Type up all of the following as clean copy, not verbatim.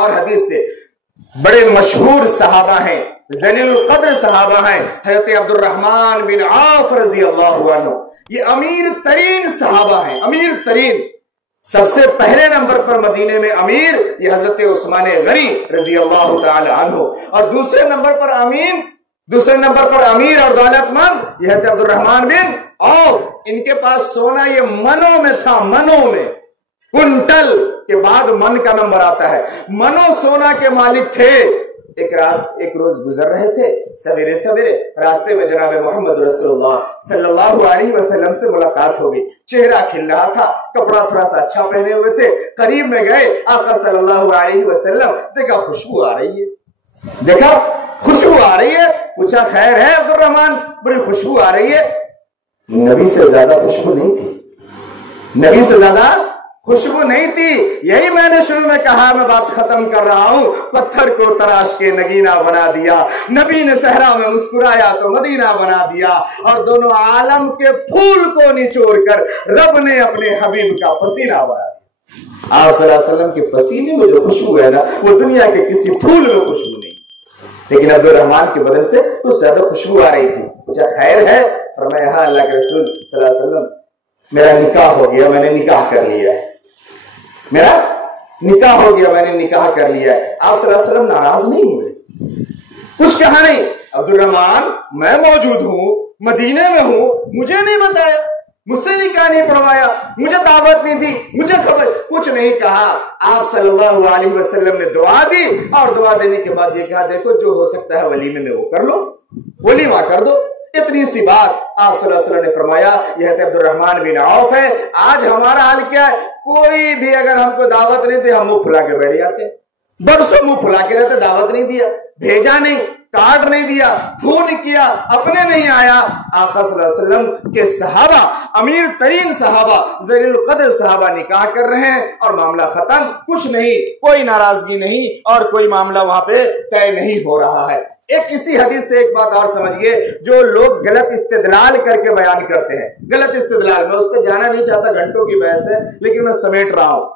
اور حدیث سے بڑے مشہور صحابہ ہیں، ذلیل القدر صحابہ ہیں، حضرت عبد الرحمن بن عوف رضی اللہ عنہ، یہ امیر ترین صحابہ ہیں، امیر ترین۔ سب سے پہلے نمبر پر مدینے میں امیر یہ حضرت عثمان غنی رضی اللہ تعالی عنہ، اور دوسرے نمبر پر امیر اور دولت مند یہ حضرت عبد الرحمن بن عوف۔ ان کے پاس سونا یہ منوں میں تھا، منوں میں، کنٹل کے بعد من کا نمبر آتا ہے، منوں سونا کے مالک تھے۔ ایک روز گزر رہے تھے، سویرے سویرے راستے میں جناب محمد رسول اللہ صلی اللہ علیہ وسلم سے ملاقات ہو گئی، چہرہ کھل رہا تھا، کپڑا تھوڑا سا اچھا پہنے ہوئے تھے، قریب میں گئے، آقا صلی اللہ علیہ وسلم، دیکھا خوشبو آ رہی ہے، پوچھا خیر ہے عبد الرحمن، بڑی خوشبو آ رہی ہے۔ نبی سے زیادہ خوشبو نہیں تھی، نبی سے زیادہ خوشبو نہیں تھی۔ یہی میں نے شروع میں کہا، میں بات ختم کر رہا ہوں، پتھر کو تراش کے نگینہ بنا دیا، نبی نے صحرا میں مسکرایا تو مدینہ بنا دیا، اور دونوں عالم کے پھول کو نچوڑ کر رب نے اپنے حبیب کا پسینہ بنا دیا۔ آپ صلی اللہ علیہ وسلم کے پسینے میں جو خوشبو ہے نا، وہ دنیا کے کسی پھول میں خوشبو نہیں، لیکن عبد الرحمن کے بدن سے کچھ زیادہ خوشبو آ رہی تھی۔ پوچھا خیر ہے؟ فرمایا ہاں اللہ کے رسول صلی اللہ علیہ وسلم، میرا نکاح ہو گیا، میں نے نکاح کر لیا ہے، میرا نکاح ہو گیا، میں نے نکاح کر لیا ہے۔ آپ صلی اللہ علیہ وسلم ناراض نہیں ہوئے، کچھ کہا نہیں۔ عبد الرحمن میں موجود ہوں، مدینے میں ہوں، مجھے نہیں بتایا، مجھ سے نکاح نہیں پڑھوایا، مجھے دعوت نہیں دی، مجھے خبر، کچھ نہیں کہا۔ آپ صلی اللہ علیہ وسلم نے دعا دی، اور دعا دینے کے بعد یہ کہا دیکھو جو ہو سکتا ہے ولیمے میں وہ کر لو، ولیمہ کر دو۔ اتنی سی بات آپ صلی اللہ علیہ وسلم نے فرمایا، یہ حضرت عبد الرحمن بن عوف ہے۔ آج ہمارا حال کیا ہے؟ کوئی بھی اگر ہم کو دعوت نہیں دے، ہم منہ پھلا کے بیٹھ جاتے، برسوں منہ پھلا کے رہتے، دعوت نہیں دیا، بھیجا نہیں، کارڈ نہیں دیا، فون کیا، اپنے نہیں آیا۔ آقا صلی اللہ علیہ وسلم کے صحابہ، امیر ترین صحابہ، ذلیل القدر صحابہ نکاح کر رہے ہیں، اور معاملہ ختم، کچھ نہیں، کوئی ناراضگی نہیں، اور کوئی معاملہ وہاں پہ طے نہیں ہو رہا ہے۔ ایک اسی حدیث سے ایک بات اور سمجھئے، جو لوگ غلط استدلال کر کے بیان کرتے ہیں، غلط استدلال، میں اس پہ جانا نہیں چاہتا، گھنٹوں کی بحث ہے، لیکن میں سمیٹ رہا ہوں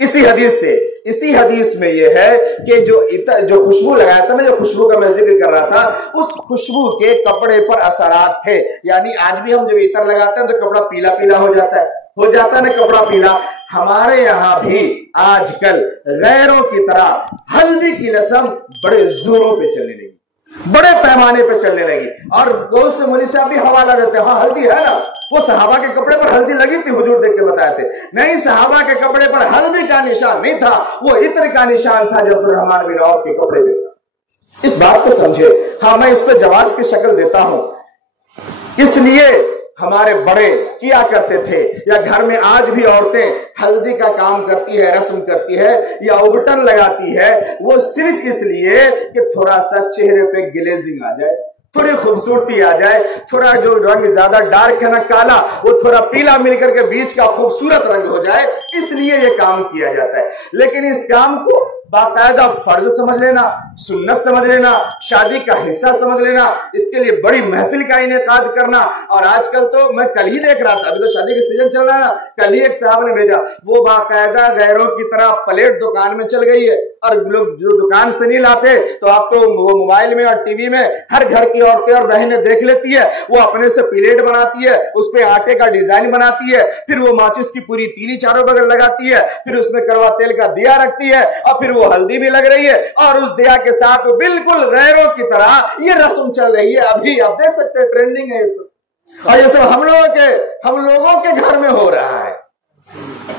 اسی حدیث سے۔ اسی حدیث میں یہ ہے کہ جو خوشبو لگایا تھا نا، جو خوشبو کا میں ذکر کر رہا تھا، اس خوشبو کے کپڑے پر اثرات تھے۔ یعنی آج بھی ہم جب عطر لگاتے ہیں تو کپڑا پیلا پیلا ہو جاتا ہے نا کپڑا پیلا۔ ہمارے یہاں بھی آج کل غیروں کی طرح ہلدی کی رسم بڑے زوروں پہ چلنے لگی، بڑے پیمانے پہ چلنے لگی، اور بہت سے مولوی صاحب بھی حوالہ دیتے ہیں، ہاں ہلدی ہے نا، وہ صحابہ کے کپڑے پر ہلدی لگی تھی، حضور دیکھ کے بتائے تھے۔ نہیں، صحابہ کے کپڑے پر ہلدی کا نشان نہیں تھا، وہ عطر کا نشان تھا جو عبد الرحمن بن عوف کے کپڑے پہ تھا۔ اس بات کو سمجھے۔ ہاں میں اس پہ جواز کی شکل دیتا ہوں، اس لیے ہمارے بڑے کیا کرتے تھے، یا گھر میں آج بھی عورتیں ہلدی کا کام کرتی ہے، رسم کرتی ہے، یا اوبٹن لگاتی ہے، وہ صرف اس لیے کہ تھوڑا سا چہرے پہ گلیزنگ آ جائے، تھوڑی خوبصورتی آ جائے، تھوڑا جو رنگ زیادہ ڈارک ہے نا کالا، وہ تھوڑا پیلا مل کر کے بیچ کا خوبصورت رنگ ہو جائے، اس لیے یہ کام کیا جاتا ہے۔ لیکن اس کام کو باقاعدہ فرض سمجھ لینا، سنت سمجھ لینا، شادی کا حصہ سمجھ لینا، اس کے لیے بڑی محفل کا انعقاد کرنا۔ اور آج کل تو میں کل ہی دیکھ رہا تھا، ابھی تو شادی کا سیزن چل رہا ہے نا، کل ہی ایک صاحب نے بھیجا، وہ باقاعدہ غیروں کی طرح پلیٹ دکان میں چل گئی ہے، اور لوگ جو دکان سے نہیں لاتے تو آپ تو وہ موبائل میں اور ٹی وی میں ہر گھر کی عورتیں اور بہنیں دیکھ لیتی ہے، وہ اپنے سے پلیٹ بناتی ہے، اس پہ آٹے کا ڈیزائن بناتی ہے، پھر وہ ماچس کی پوری تیلی چاروں بغل لگاتی ہے، پھر اس میں کروا تیل کا دیا رکھتی ہے، اور پھر وہ ہلدی بھی لگ رہی ہے، اور اس دیا کے ساتھ وہ بالکل غیروں کی طرح یہ رسم چل رہی ہے۔ ابھی آپ دیکھ سکتے ہیں ٹرینڈنگ ہے یہ سب، اور یہ سب ہم لوگوں کے گھر میں ہو رہا ہے۔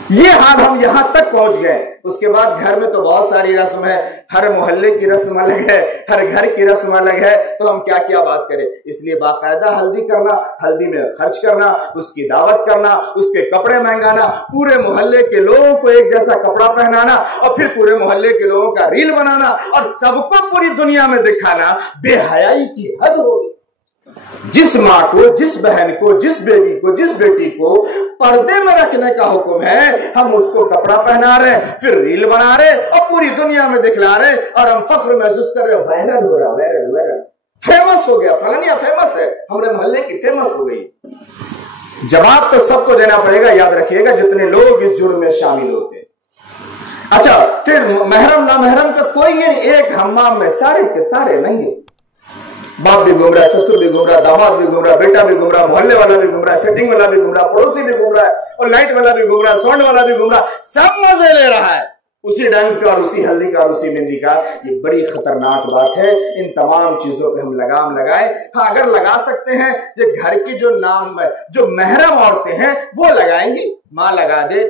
یہ حال ہم یہاں تک پہنچ گئے۔ اس کے بعد گھر میں تو بہت ساری رسم ہے، ہر محلے کی رسم الگ ہے، ہر گھر کی رسم الگ ہے، تو ہم کیا بات کریں۔ اس لیے باقاعدہ ہلدی کرنا، ہلدی میں خرچ کرنا، اس کی دعوت کرنا، اس کے کپڑے مہنگانا، پورے محلے کے لوگوں کو ایک جیسا کپڑا پہنانا، اور پھر پورے محلے کے لوگوں کا ریل بنانا، اور سب کو پوری دنیا میں دکھانا، بے حیائی کی حد ہوگی۔ جس ماں کو، جس بہن کو، جس بیوی کو، جس بیٹی کو پردے میں رکھنے کا حکم ہے، ہم اس کو کپڑا پہنا رہے، پھر ریل بنا رہے، اور پوری دنیا میں دکھلا رہے، اور ہم فخر محسوس کر رہے، وائرل ہو رہا، وائرل فیمس ہو گیا، فلانیہ فیمس ہے، ہمارے محلے کی فیمس ہو گئی۔ جواب تو سب کو دینا پڑے گا، یاد رکھیے گا، جتنے لوگ اس جرم میں شامل ہوتے ہیں۔ اچھا پھر محرم نہ محرم کا کوئی نہیں، ایک حمام میں سارے کے سارے ننگے، باپ بھی گمراہ، سسر بھی گمراہ، داماد بھی گمراہ، بیٹا بھی گمراہ، محلے والا بھی گمراہ، سیٹنگ والا بھی گمراہ، پڑوسی بھی گمراہ اور لائٹ والا بھی گمراہ، ساؤنڈ والا بھی گمراہ، سب مزے لے رہا ہے اسی ڈانس کا اور اسی ہلدی کا اور اسی مہندی کا۔ یہ بڑی خطرناک بات ہے، ان تمام چیزوں پہ ہم لگام لگائیں۔ ہاں اگر لگا سکتے ہیں یہ گھر کی جو محرم عورتیں ہیں وہ لگائیں گی، ماں لگا دے،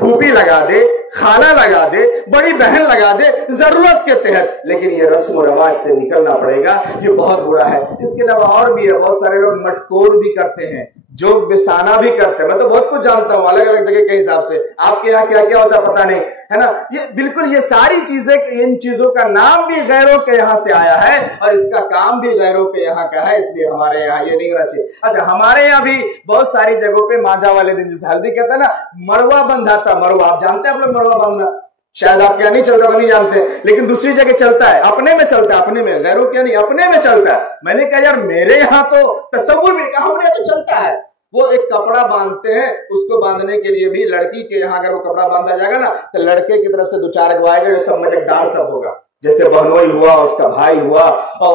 پھوپھی لگا دے، خالہ لگا دے، بڑی بہن لگا دے ضرورت کے تحت، لیکن یہ رسم و رواج سے نکلنا پڑے گا، یہ بہت برا ہے۔ اس کے علاوہ اور بھی ہے، بہت سارے لوگ مٹکور بھی کرتے ہیں، جوک بسانہ بھی کرتے ہیں، میں تو بہت کچھ جانتا ہوں الگ الگ جگہ کے حساب سے، آپ کے یہاں کیا کیا ہوتا ہے پتہ نہیں ہے نا۔ یہ بالکل یہ ساری چیزیں، ان چیزوں کا نام بھی غیروں کے یہاں سے آیا ہے اور اس کا کام بھی غیروں کے یہاں کا ہے، اس لیے ہمارے یہاں یہ نہیں ہونا چاہیے۔ اچھا ہمارے یہاں بھی بہت ساری جگہوں پہ ماجا والے دن جسے ہلدی کہتا ہے نا، مروا بندھا تھا، مروا آپ جانتے ہیں آپ لوگ مروا بندھنا، شاید آپ کیا نہیں چلتا تو نہیں جانتے، لیکن دوسری جگہ چلتا ہے، اپنے میں چلتا ہے، اپنے میں، غیروں کیا نہیں، اپنے میں چلتا ہے۔ میں نے کہا یار میرے یہاں تو تصور بھی کہا، ہم نے تو چلتا ہے، وہ ایک کپڑا باندھتے ہیں، اس کو باندھنے کے لیے بھی لڑکی کے یہاں اگر وہ کپڑا باندھا جائے گا نا تو لڑکے کی طرف سے دو چار گوائے گا، جو سب مزیدار سب ہوگا، جیسے بہنوئی ہوا، اس کا بھائی ہوا، اور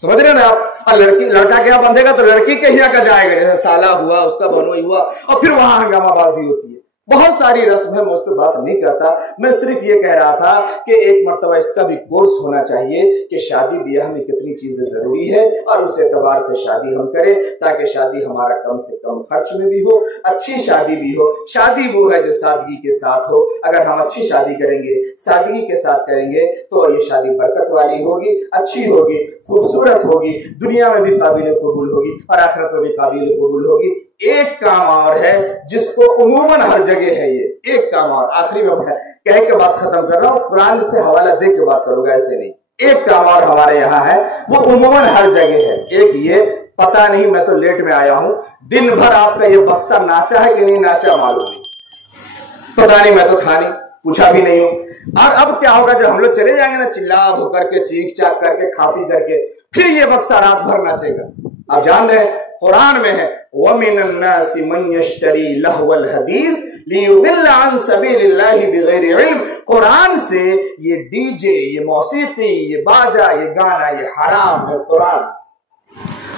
سمجھ رہے نا آپ، لڑکا کیا باندھے گا تو لڑکی کے یہاں کا جائے گا، جیسے سالہ ہوا، اس کا بہنوئی ہوا، اور پھر وہاں ہنگامہ بازی ہوتی ہے۔ بہت ساری رسم ہے، میں اس پہ بات نہیں کرتا، میں صرف یہ کہہ رہا تھا کہ ایک مرتبہ اس کا بھی کورس ہونا چاہیے کہ شادی بیاہ میں کتنی چیزیں ضروری ہے اور اس اعتبار سے شادی ہم کریں، تاکہ شادی ہمارا کم سے کم خرچ میں بھی ہو، اچھی شادی بھی ہو۔ شادی وہ ہے جو سادگی کے ساتھ ہو، اگر ہم اچھی شادی کریں گے، سادگی کے ساتھ کریں گے تو یہ شادی برکت والی ہوگی، اچھی ہوگی، خوبصورت ہوگی، دنیا میں بھی قابل قبول ہوگی اور آخرت میں بھی قابل قبول ہوگی۔ ایک کام اور ہے جس کو عموماً ہر جگہ ہے، یہ ایک کام اور، آخری میں کہہ کے بات ختم کر رہا ہوں، قرآن سے حوالہ دے کے بات کروں گا، ایسے نہیں، ایک کام اور ہمارے یہاں ہے، وہ عموماً ہر جگہ ہے۔ ایک یہ، پتہ نہیں میں تو لیٹ میں آیا ہوں، دن بھر آپ کا یہ بکسا ناچا ہے کہ نہیں ناچا معلوم نہیں، پتہ نہیں، میں تو تھا نہیں، پوچھا بھی نہیں ہوں۔ اور اب کیا ہوگا جب ہم لوگ چلے جائیں گے نا چلا ہو کر کے، چیخ چاک کر کے، کھا پی کر کے، پھر یہ بکسا رات بھر ناچے گا۔ آپ جان رہے ہیں قرآن میں ہے وَمِنَ النَّاسِ مَنْ يَشْتَرِي لَهْوَ الْحَدِيثِ لِيُضِلَّ عَنْ سَبِيلِ اللَّهِ بِغَيْرِ عِلْمٍ۔ قرآن سے یہ ڈی جے، یہ موسیقی، یہ باجا، یہ گانا، یہ حرام ہے قرآن سے۔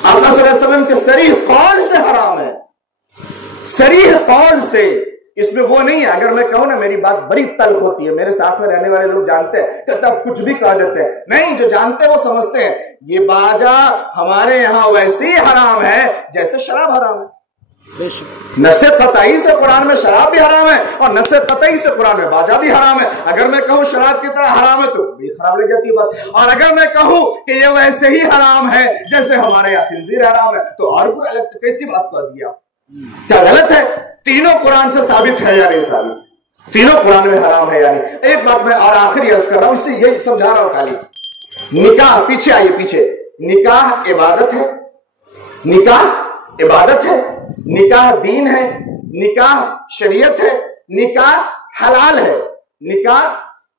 آپ صلی اللہ علیہ وسلم کے صریح قول سے حرام ہے، صریح قول سے، اس میں وہ نہیں ہے۔ اگر میں کہوں نا میری بات بڑی تلخ ہوتی ہے، میرے ساتھ میں رہنے والے لوگ جانتے ہیں کہ تب کچھ بھی کہہ دیتے ہیں، نہیں، جو جانتے ہیں وہ سمجھتے ہیں۔ یہ باجا ہمارے یہاں ویسے ہی حرام ہے جیسے شراب حرام ہے، نص قطعی سے قرآن میں شراب بھی حرام ہے اور نص قطعی سے قرآن میں باجا بھی حرام ہے۔ اگر میں کہوں شراب کی طرح حرام ہے تو بھی خراب لگ جاتی ہے بات، اور اگر میں کہوں کہ یہ ویسے ہی حرام ہے جیسے ہمارے یہاں خنزیر حرام ہے تو اور برا لگتا ہے۔ کیسی بات کر دیا، کیا غلط ہے؟ تینوں قرآن سے ثابت ہے یا نہیں ثابت؟ تینوں قرآن میں حرام ہے یا نہیں؟ ایک بات میں اور آخری عرض کر رہا ہوں، اس سے یہی سمجھا رہا ہوں خالی، نکاح، پیچھے آئیے پیچھے، نکاح عبادت ہے، نکاح عبادت ہے، نکاح دین ہے، نکاح شریعت ہے، نکاح حلال ہے،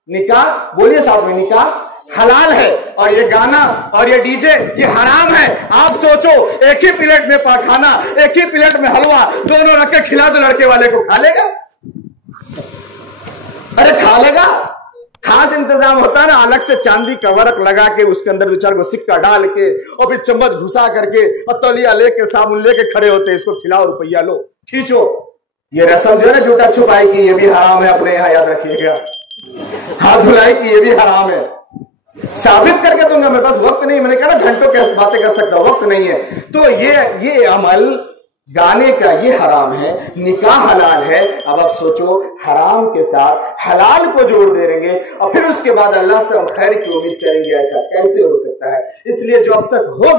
نکاح بولیے ساتھ میں، نکاح حلال ہے، اور یہ گانا اور یہ ڈی جے یہ حرام ہے۔ آپ سوچو ایک ہی پلیٹ میں پاکھانا، ایک ہی پلیٹ میں حلوہ، دونوں رکھ کے کھلا دو، لڑکے والے کو کھا لے گا؟ ارے کھا لے گا؟ خاص انتظام ہوتا ہے نا، الگ سے چاندی کا ورق لگا کے اس کے اندر دو چار کو سکہ ڈال کے اور پھر چمچ گھسا کر کے اور تولیہ لے کے صابن لے کے کھڑے ہوتے، اس کو کھلاؤ، روپیہ لو، کھینچو۔ یہ رسم جو ہے نا جھوٹا چھپائی کی، یہ بھی حرام ہے، اپنے یہاں یاد رکھیے گا۔ ہاتھ دھلائی کی یہ بھی حرام ہے، ثابت کر کے دوں گا، میرے پاس وقت نہیں، میں نے کہا نا گھنٹوں کی باتیں کر سکتا، وقت نہیں ہے۔ تو یہ عمل گانے کا یہ حرام ہے، نکاح حلال ہے۔ اب آپ سوچو حرام کے ساتھ حلال کو جوڑ دے رہیں گے اور پھر اس کے بعد اللہ سے ہم خیر کی امید کریں گے، ایسا کیسے ہو سکتا ہے؟ اس لیے جو اب تک ہو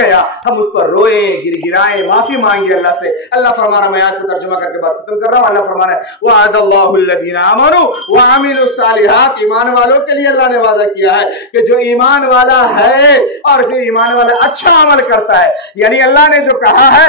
گیا ہم اس پر روئیں، گر گرائیں، معافی مانگے اللہ سے۔ اللہ فرما رہا، میں آیت کو ترجمہ کر کے بات ختم کر رہا ہوں، اللہ فرما رہا ہے وعد اللہ الذین آمنوا وعملوا الصالحات، ایمان والوں کے لیے اللہ نے وعدہ کیا ہے کہ جو ایمان والا ہے اور پھر ایمان والا اچھا عمل کرتا ہے، یعنی اللہ نے جو کہا ہے